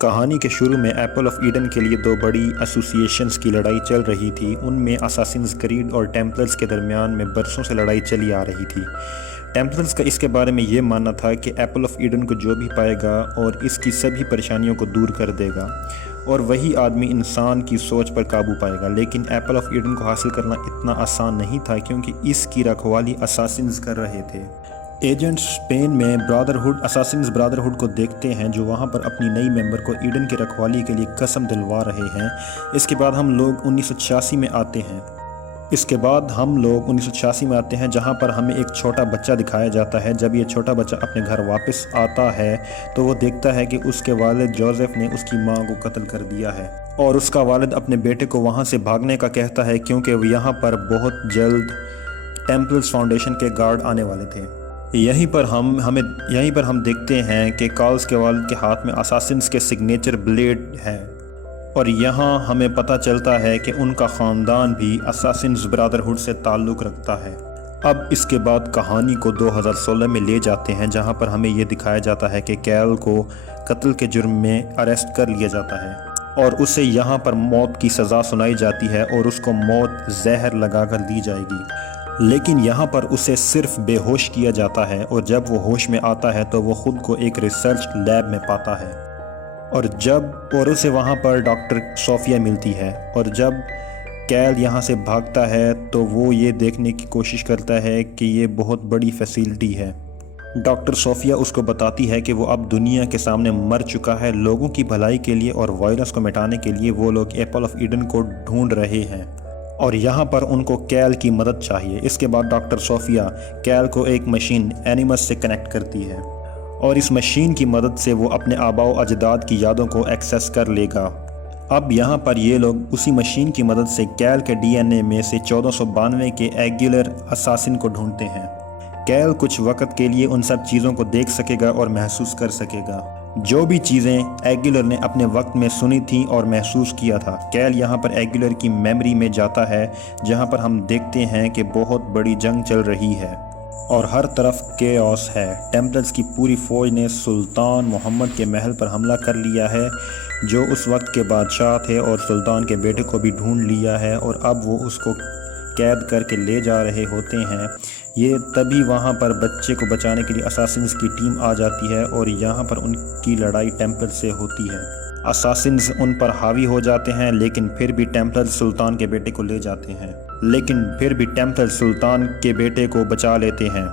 کہانی کے شروع میں ایپل آف ایڈن کے لیے دو بڑی ایسوسی ایشنز کی لڑائی چل رہی تھی۔ ان میں اساسنز کریڈ اور ٹیمپلرز کے درمیان میں برسوں سے لڑائی چلی آ رہی تھی۔ ٹیمپلرز کا اس کے بارے میں یہ ماننا تھا کہ ایپل آف ایڈن کو جو بھی پائے گا اور اس کی سبھی پریشانیوں کو دور کر دے گا اور وہی آدمی انسان کی سوچ پر قابو پائے گا، لیکن ایپل آف ایڈن کو حاصل کرنا اتنا آسان نہیں تھا کیونکہ اس کی رکھوالی اساسنز کر رہے تھے۔ ایجنٹس اسپین میں اساسنز برادرہڈ کو دیکھتے ہیں جو وہاں پر اپنی نئی ممبر کو ایڈن کی رکھوالی کے لیے قسم دلوا رہے ہیں۔ اس کے بعد ہم لوگ 1986 میں آتے ہیں جہاں پر ہمیں ایک چھوٹا بچہ دکھایا جاتا ہے۔ جب یہ چھوٹا بچہ اپنے گھر واپس آتا ہے تو وہ دیکھتا ہے کہ اس کے والد جوزف نے اس کی ماں کو قتل کر دیا ہے، اور اس کا والد اپنے بیٹے کو وہاں سے بھاگنے کا کہتا ہے کیونکہ یہاں پر بہت جلد ٹیمپلز فاؤنڈیشن کے گارڈ آنے والے تھے۔ یہیں پر ہم دیکھتے ہیں کہ کارلس کے والد کے ہاتھ میں اساسنز کے سگنیچر بلیڈ ہے، اور یہاں ہمیں پتہ چلتا ہے کہ ان کا خاندان بھی اساسنز برادرہڈ سے تعلق رکھتا ہے۔ اب اس کے بعد کہانی کو 2016 میں لے جاتے ہیں جہاں پر ہمیں یہ دکھایا جاتا ہے کہ کیل کو قتل کے جرم میں اریسٹ کر لیا جاتا ہے اور اسے یہاں پر موت کی سزا سنائی جاتی ہے اور اس کو موت زہر لگا کر دی جائے گی، لیکن یہاں پر اسے صرف بے ہوش کیا جاتا ہے، اور جب وہ ہوش میں آتا ہے تو وہ خود کو ایک ریسرچ لیب میں پاتا ہے، اور اسے وہاں پر ڈاکٹر صوفیہ ملتی ہے، اور جب کیل یہاں سے بھاگتا ہے تو وہ یہ دیکھنے کی کوشش کرتا ہے کہ یہ بہت بڑی فیسلٹی ہے۔ ڈاکٹر صوفیہ اس کو بتاتی ہے کہ وہ اب دنیا کے سامنے مر چکا ہے، لوگوں کی بھلائی کے لیے اور وائرس کو مٹانے کے لیے وہ لوگ ایپل آف ایڈن کو ڈھونڈ رہے ہیں، اور یہاں پر ان کو کیل کی مدد چاہیے۔ اس کے بعد ڈاکٹر صوفیہ کیل کو ایک مشین اینیمس سے کنیکٹ کرتی ہے، اور اس مشین کی مدد سے وہ اپنے آباء و اجداد کی یادوں کو ایکسیس کر لے گا۔ اب یہاں پر یہ لوگ اسی مشین کی مدد سے کیل کے ڈی این اے میں سے 1492 کے ایگولر اساسن کو ڈھونڈتے ہیں۔ کیل کچھ وقت کے لیے ان سب چیزوں کو دیکھ سکے گا اور محسوس کر سکے گا جو بھی چیزیں ایگولر نے اپنے وقت میں سنی تھیں اور محسوس کیا تھا۔ کیل یہاں پر ایگولر کی میموری میں جاتا ہے جہاں پر ہم دیکھتے ہیں کہ بہت بڑی جنگ چل رہی ہے اور ہر طرف کیوس ہے۔ ٹیمپلرز کی پوری فوج نے سلطان محمد کے محل پر حملہ کر لیا ہے جو اس وقت کے بادشاہ تھے، اور سلطان کے بیٹے کو بھی ڈھونڈ لیا ہے، اور اب وہ اس کو قید کر کے لے جا رہے ہوتے ہیں۔ یہ تبھی وہاں پر بچے کو بچانے کے لیے اساسنز کی ٹیم آ جاتی ہے، اور یہاں پر ان کی لڑائی ٹیمپلر سے ہوتی ہے۔ اساسنز ان پر حاوی ہو جاتے ہیں، لیکن پھر بھی ٹیمپلر سلطان کے بیٹے کو لے جاتے ہیں، لیکن پھر بھی ٹیمپلر سلطان کے بیٹے کو بچا لیتے ہیں۔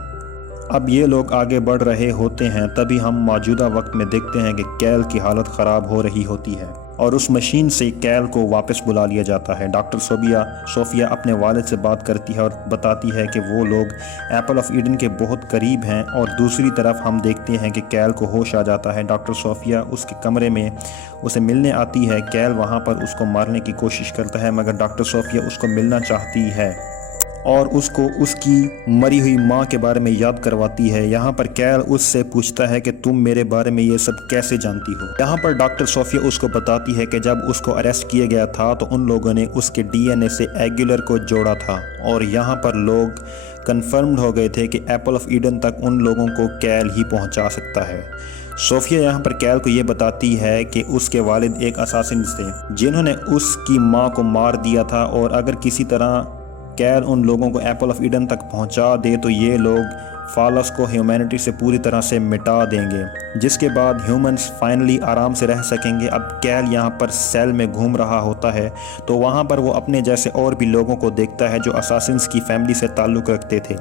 اب یہ لوگ آگے بڑھ رہے ہوتے ہیں، تبھی ہم موجودہ وقت میں دیکھتے ہیں کہ کیل کی حالت خراب ہو رہی ہوتی ہے، اور اس مشین سے کیل کو واپس بلا لیا جاتا ہے۔ ڈاکٹر صوفیہ اپنے والد سے بات کرتی ہے اور بتاتی ہے کہ وہ لوگ ایپل آف ایڈن کے بہت قریب ہیں، اور دوسری طرف ہم دیکھتے ہیں کہ کیل کو ہوش آ جاتا ہے۔ ڈاکٹر صوفیہ اس کے کمرے میں اسے ملنے آتی ہے۔ کیل وہاں پر اس کو مارنے کی کوشش کرتا ہے، مگر ڈاکٹر صوفیہ اس کو ملنا چاہتی ہے اور اس کو اس کی مری ہوئی ماں کے بارے میں یاد کرواتی ہے۔ یہاں پر کیل اس سے پوچھتا ہے کہ تم میرے بارے میں یہ سب کیسے جانتی ہو؟ یہاں پر ڈاکٹر صوفیہ اس کو بتاتی ہے کہ جب اس کو اریسٹ کیا گیا تھا تو ان لوگوں نے اس کے ڈی این اے سے ایگولر کو جوڑا تھا، اور یہاں پر لوگ کنفرمڈ ہو گئے تھے کہ ایپل آف ایڈن تک ان لوگوں کو کیل ہی پہنچا سکتا ہے۔ صوفیہ یہاں پر کیل کو یہ بتاتی ہے کہ اس کے والد ایک اساسنز تھے جنہوں نے اس کی ماں کو مار دیا تھا، اور اگر کسی طرح کیل ان لوگوں کو ایپل آف ایڈن تک پہنچا دے تو یہ لوگ فالس کو ہیومینٹی سے پوری طرح سے مٹا دیں گے، جس کے بعد ہیومنز فائنلی آرام سے رہ سکیں گے۔ اب کیل یہاں پر سیل میں گھوم رہا ہوتا ہے تو وہاں پر وہ اپنے جیسے اور بھی لوگوں کو دیکھتا ہے جو اساسنز کی فیملی سے تعلق رکھتے تھے۔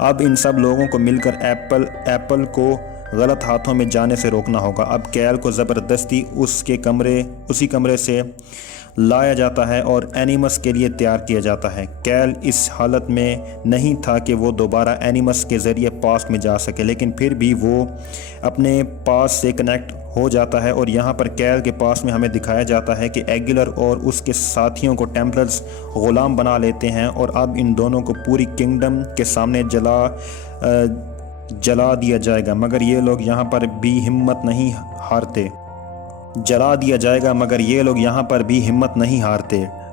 اب ان سب لوگوں کو مل کر ایپل کو غلط ہاتھوں میں جانے سے روکنا ہوگا۔ اب کیل کو زبردستی اسی کمرے سے لایا جاتا ہے اور اینیمس کے لیے تیار کیا جاتا ہے۔ کیل اس حالت میں نہیں تھا کہ وہ دوبارہ اینیمس کے ذریعے پاسٹ میں جا سکے، لیکن پھر بھی وہ اپنے پاس سے کنیکٹ ہو جاتا ہے، اور یہاں پر کیل کے پاس میں ہمیں دکھایا جاتا ہے کہ ایگولر اور اس کے ساتھیوں کو ٹیمپلرز غلام بنا لیتے ہیں، اور اب ان دونوں کو پوری کنگڈم کے سامنے جلا دیا جائے گا، مگر یہ لوگ یہاں پر بھی ہمت نہیں ہارتے۔